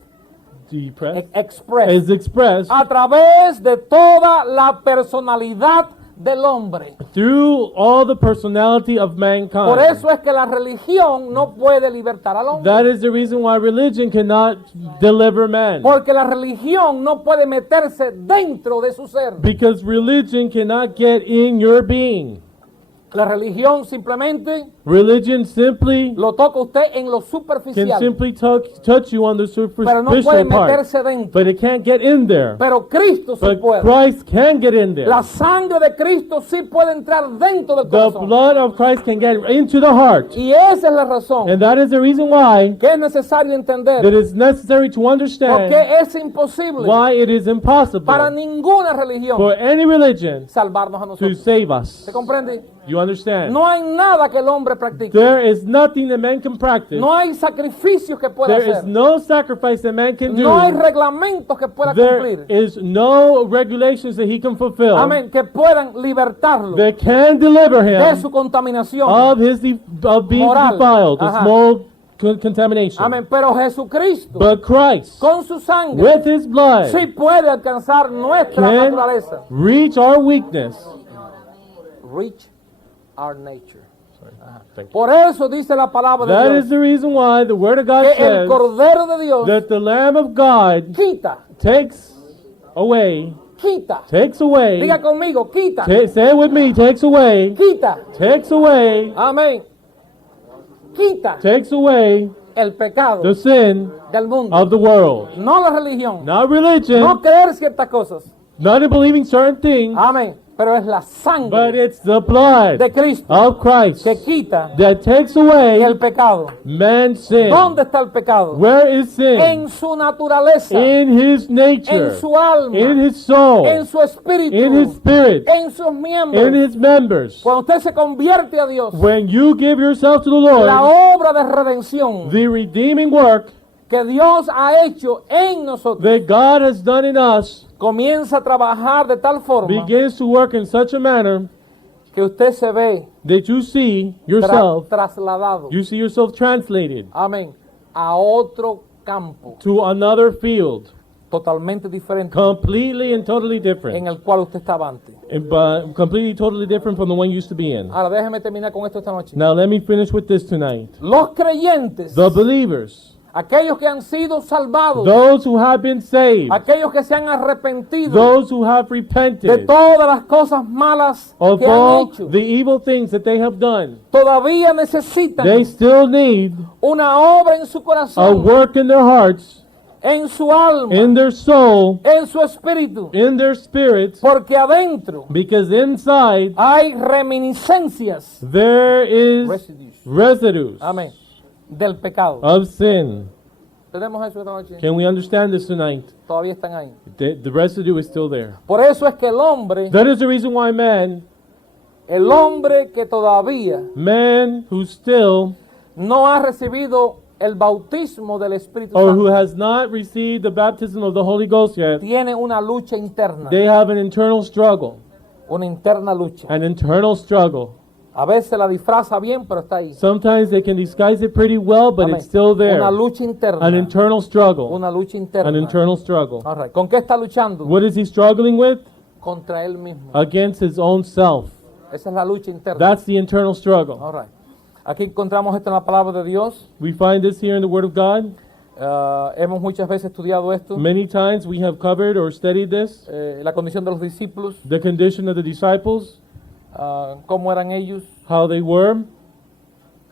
depressed, is expressed a través de toda la personalidad del hombre. through all the personality of Por mankind. eso es que la religión no puede libertar al hombre. That is the reason why religion cannot deliver man. Porque la religión no puede meterse dentro de su ser. Because religion cannot get in your being. La religión simplemente Religion simply lo toca usted en lo can superficial, simply touch you on the pero no puede superficial part. meterse dentro. But it can't get in there. Pero Cristo sí But puede. Christ can get in there. La sangre de Cristo sí puede entrar dentro del The corazón. blood of Christ can get into the heart. Y esa es la razón And that is the reason why que es necesario entender that it's necessary to por understand qué es imposible why it is impossible para ninguna religión for any religion salvarnos a to nosotros. save us. ¿Se comprende? You understand? No hay nada que el hombre practique. There is nothing that man can practice. No hay sacrificios que pueda There is hacer. no sacrifice that man can do. No hay reglamentos que pueda There cumplir. is no regulations that he can fulfill Amén. Que puedan libertarlo that can deliver de him su contaminación. of of being Moral. defiled, of Ajá. moral contamination. Amén. Pero Jesucristo, But Christ, con su sangre, with his blood, sí puede alcanzar nuestra can naturaleza. reach our weakness. Reach our nature. Thank you. Por eso dice la palabra de That Dios is the reason why the Word of God que el says Cordero de Dios that the Lamb of God quita, takes away, quita. takes away, Diga conmigo, quita, say it with me, takes away, quita. takes away, Amén. Quita takes away el pecado the sin del mundo. of the world. No la religión. Not religion, No creer ciertas cosas. not in believing certain things, Amén. Pero es la but sangre it's the blood de Cristo of Christ que quita that takes away el pecado. man's sin. ¿Dónde está el pecado? Where is sin? En su naturaleza, In his nature, en su alma, in his soul, en su espíritu, in his spirit, en sus in miembros. his members. Cuando usted se convierte a Dios, When you give yourself to the la Lord, obra de redención the redeeming work que Dios ha hecho en nosotros that God has done in us comienza a trabajar de tal forma begins to work in such a manner que usted se ve that you see yourself, trasladado, you see yourself translated amén, a otro campo to another field, totalmente diferente completely and totally different, en el cual usted estaba antes. but completely totally different from the one you used to be in. Ahora déjeme terminar con esto esta noche. Now let me finish with this tonight. Los creyentes, The believers, aquellos que han sido salvados, those who have been saved, aquellos que se han arrepentido those who have de repented todas las cosas malas of que han all hecho, the evil things that they have done, todavía necesitan they still need una obra en su a corazón, work in their hearts, en su alma, in their soul, en su espíritu, in their spirit, porque adentro because inside hay reminiscencias, there is residues amén, del pecado. of sin. ¿Tenemos eso esta noche? Can we understand this tonight? Todavía están ahí. The residue is still there. Por eso es que el hombre That is the reason why que todavía man who still, no ha recibido el bautismo del Espíritu or who Santo, has not received the baptism of the Holy Ghost yet, tiene una lucha interna, they have an internal struggle. una interna lucha. An internal struggle. A veces la disfraza bien, pero está ahí. Sometimes they can disguise it pretty well, but Amén. it's still there. Una lucha interna. An internal struggle. Una lucha interna. An internal struggle. All right. ¿Con qué está luchando? What is he struggling with? Contra él mismo. Against his own self. Esa es la lucha interna. That's the internal struggle. All right. Aquí encontramos esto en la palabra de Dios. We find this here in the Word of God. Hemos muchas veces estudiado esto. Many times we have covered or studied this. La condición de los discípulos. The condition of the disciples. Cómo eran ellos. How they were.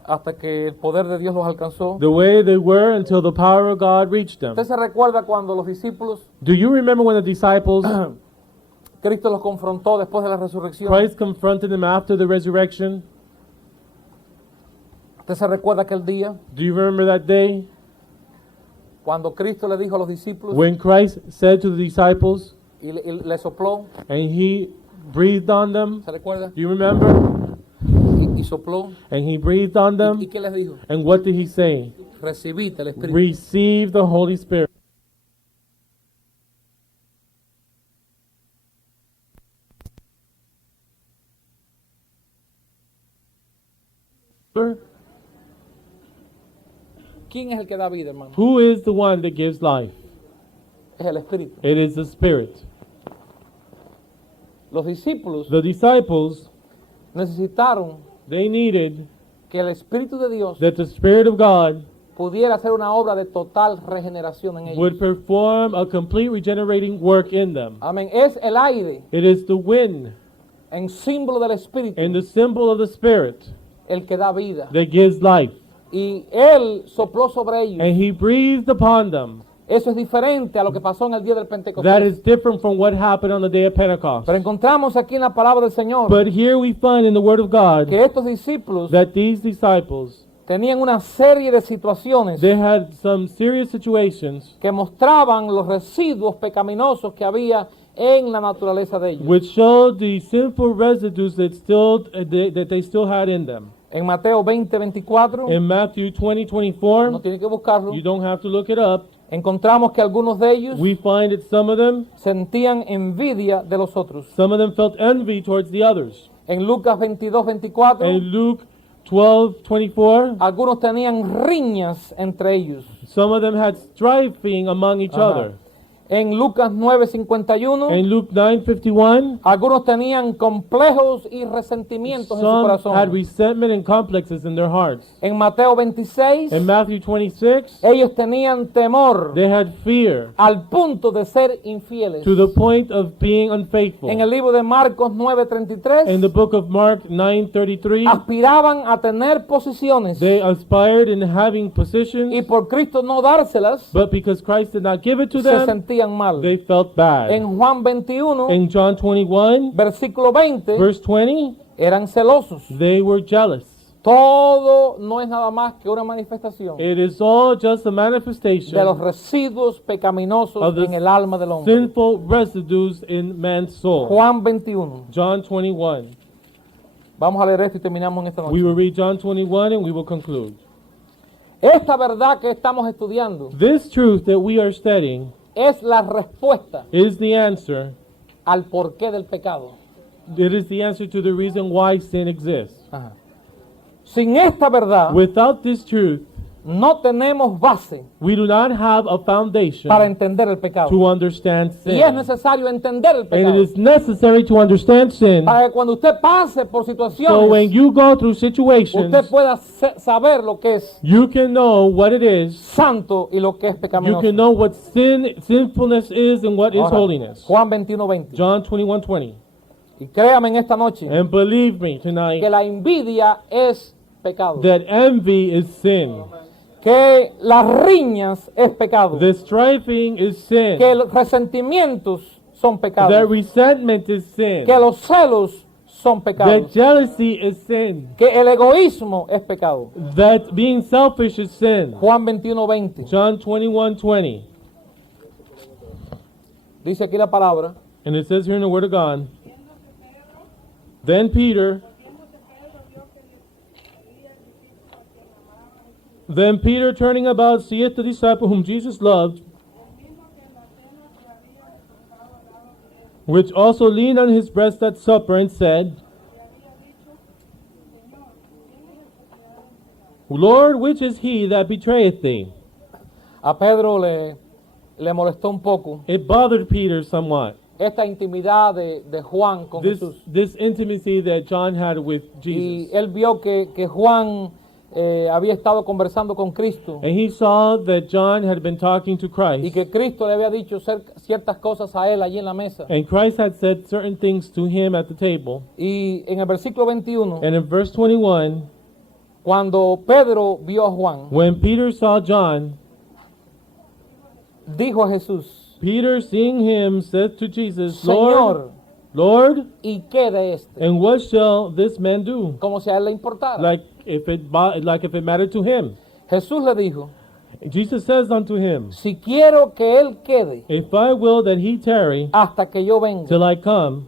Hasta que el poder de Dios los alcanzó. The way they were until the power of God reached them. ¿Usted se recuerda cuando los discípulos, Do you remember when the disciples, Cristo los confrontó después de la resurrección? Christ confronted them after the resurrection? ¿Usted se recuerda aquel día Do you remember that day cuando Cristo le dijo a los discípulos when Christ said to the disciples y le sopló? and he breathed on them? ¿Se recuerda? Do you remember? Y sopló. And he breathed on ¿Y them. qué les dijo? And what did he say? Recibid el Espíritu. Receive the Holy Spirit. ¿Quién es el que da vida, hermano? Who is the one that gives life? Es el Espíritu. It is the Spirit. Los discípulos The disciples, necesitaron they needed que el Espíritu de Dios that the Spirit of God pudiera hacer una obra de total regeneración en ellos. would perform a complete regenerating work in them. Amén. Es el aire It is the wind en símbolo del Espíritu and the symbol of the Spirit el que da vida. that gives life. Y Él sopló sobre ellos. And he breathed upon them. Eso es diferente a lo que pasó en el día del That Pentecostés. is different from what happened on the day of Pentecost. Pero encontramos aquí en la palabra del Señor But here we find in the Word of God que estos discípulos that these disciples, tenían una serie de situaciones they had some serious situations que mostraban los residuos pecaminosos que había en la naturaleza de ellos. which showed the sinful residues that they still had in them. En Mateo 20:24, In Matthew no 20:24, tiene que buscarlo, you don't have to look it up. encontramos que algunos de ellos We find that some of them sentían envidia de los otros. felt envy towards the others. En Lucas 22:24, In Luke 12:24, algunos tenían riñas entre ellos. some of them had strifing among each Ajá. other. En Lucas 9:51, In Luke 9:51, algunos tenían complejos y resentimientos en su some had corazón. resentment and complexes in their hearts. En Mateo 26, In Matthew 26, ellos tenían temor they had fear al punto de ser infieles. to the point of being unfaithful. En el libro de Marcos In 9:33, the book of Mark 9:33, aspiraban a tener posiciones they aspired in having y positions, por Cristo no dárselas, but because Christ did not give it to se them, sentían mal. they felt bad. En Juan 21, In John 21, versículo 20, verse 20, eran celosos. they were jealous. Todo no es nada más que una manifestación It is all just a de los manifestation residuos pecaminosos of the en el alma del hombre. sinful residues in man's soul. Juan 21. John 21. Vamos a leer esto y terminamos en esta We noche. will read John 21 and we will conclude. Esta verdad que estamos estudiando This truth that we are studying es la respuesta is the answer. al porqué del pecado. It is the answer to the reason why sin exists. Ajá. Sin esta verdad Without this truth, no tenemos base we do not have a foundation para entender el pecado. to understand Y es sin. necesario entender el And pecado it is necessary to understand sin para que cuando usted pase por so when situaciones, you go through situations, usted pueda saber lo que es you can know what it is. santo y lo que es You pecaminoso. can know what sinfulness is and what is Ahora, holiness. Juan 21:20. John 21:20. Y créame en esta noche And believe me tonight que la envidia es pecado, that envy is sin. que las riñas es pecado, The striving is sin. que los resentimientos son That pecados, resentment is sin. que los celos son That pecados, jealousy is sin. que el egoísmo es pecado. That being selfish is sin. Juan 21:20. John 21:20. Dice aquí la palabra, And it says here in the Word of God, then Peter turning about seeth the disciple whom Jesus loved, which also leaned on his breast at supper, and said, Lord, which is he that betrayeth thee? A Pedro le molestó un poco It bothered Peter somewhat. esta intimidad de Juan con Jesús. This intimacy that John had with Y Jesus. él vio que Juan había estado conversando con Cristo And he saw that John had been talking to y Christ. que Cristo le había dicho ciertas cosas a él allí en la mesa. And Christ had said certain things to him at the table. Y en el versículo 21, And in verse 21, cuando Pedro vio a Juan, when Peter saw John, dijo a Jesús, Peter, seeing him, said to Jesus, Lord, Señor, Lord, ¿y qué de este? and what shall this man do? Como si a él le importara. Like if it mattered to him. Jesús le dijo, Jesus says unto him, si quiero que él quede if I will that he tarry hasta que yo venga. till I come.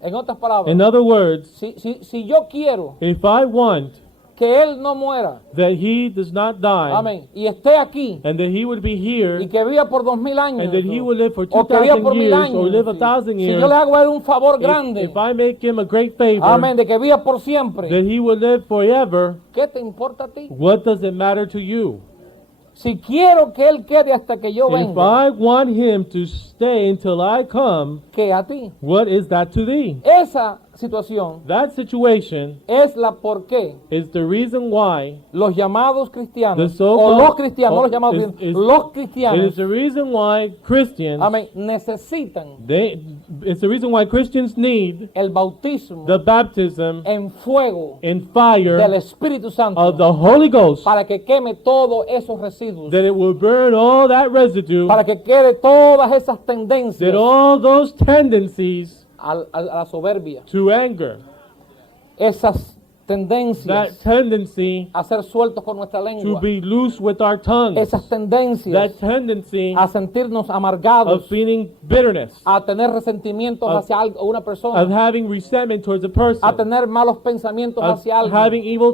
En otras palabras, In other words, si yo quiero if I want que él no muera, that he does not die, amén, y esté aquí, and that he would be here, y que viva por 2000 años, and that he would live for o que viva 2,000 por 1000 years, años, or live 1,000 si years, yo le hago a él un favor grande, if I make him a great favor, amén, de que viva por siempre, that he will live forever, ¿qué te importa a ti? what does it matter to you? Si quiero que él quede hasta que yo If venga, I want him to stay until I come, ¿qué a ti? what is that to thee? Esa situación That situation es la por qué is the reason why los llamados cristianos, The o so-called- los cristianos, no los llamados is- cristianos, is- los it is cristianos, the reason why Christians, amén, necesitan it's the reason why Christians need el bautismo the baptism en fuego in fire del Espíritu Santo of the Holy Ghost, para que queme todos esos residuos, that it will burn all that residue, para que quede todas esas tendencias that all those tendencies a la soberbia, to anger, esas that tendencias tendency a ser sueltos con nuestra to lengua, be loose with our tongues, esas tendencias that tendency a sentirnos amargados, of feeling bitterness, a tener resentimientos of- hacia una of persona, having resentment towards a person, a tener malos pensamientos of hacia alguien, having evil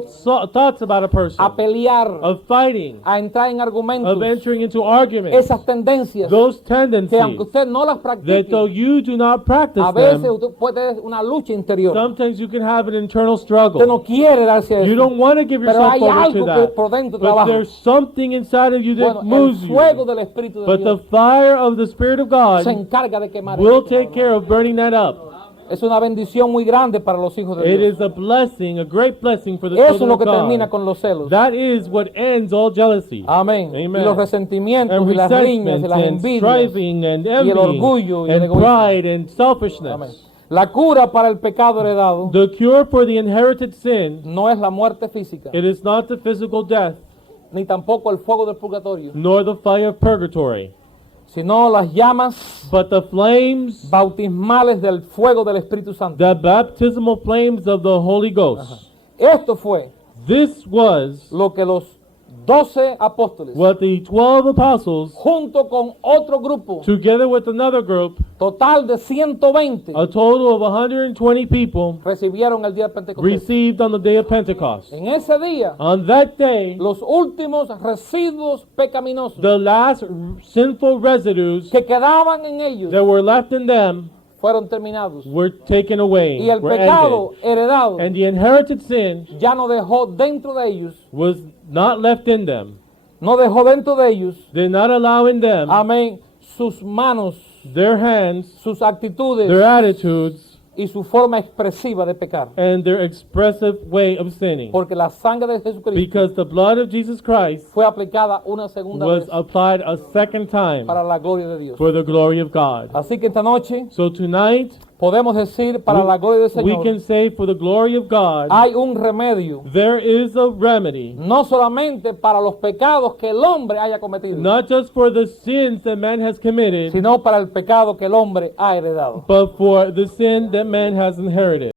thoughts about a person, a pelear, of fighting, a entrar en argumentos, of entering into arguments, esas tendencias those que aunque tendencies usted no las that though practique, you do not practice a veces them, usted puede tener una lucha interior. sometimes you can have an internal Usted struggle. no quiere darse a You eso. don't want to give Pero yourself hay over algo to que that. por dentro But trabaja. there's something inside of you that Bueno, el moves you. fuego del Espíritu de But the Dios fire of the Spirit of se God encarga de quemar will eso. take care of burning that up. Es una bendición muy grande para los hijos de It Dios. is a blessing, a great blessing for the Eso es children lo of que termina God. con los celos. That is what ends all jealousy. Amén. Amen. Y los resentimientos And y las riñas y resentment las and envidias. striving and y el envy orgullo y el and egoísmo. pride and Amén. selfishness. La cura para el pecado heredado The cure for the inherited sin, no es la muerte física, it is not the physical death, ni tampoco el fuego del purgatorio, nor the fire of purgatory, sino las llamas but the flames, bautismales del fuego del Espíritu Santo. the baptismal flames of the Holy Ghost. Esto fue This was lo que los 12 apóstoles, what the 12 apostles, junto con otro grupo, together with another group, total de 120, a total of 120 people, recibieron el día de Pentecostés. received on the day of Pentecost. En ese día, On that day, los últimos residuos pecaminosos the last sinful residues que quedaban en ellos that were left in them fueron terminados. were taken away, Y el were pecado ended. heredado And the inherited sin ya no dejó dentro de ellos, was not left in them, no dejó dentro de ellos, did not allow in them amén, sus manos, their hands, sus actitudes their attitudes, y su forma expresiva de pecar. and their expressive way of sinning. Porque la sangre de Jesucristo Because the blood of Jesus Christ fue aplicada una segunda was vez applied a second time para la gloria de Dios. for the glory of God. Así que esta noche So tonight, podemos decir para la gloria del we Señor, can say for the glory of God, hay un remedio, there is a remedy, no solamente para los pecados que el hombre haya cometido, not just for the sins that man has committed, sino para el pecado que el hombre ha heredado. but for the sin that man has inherited.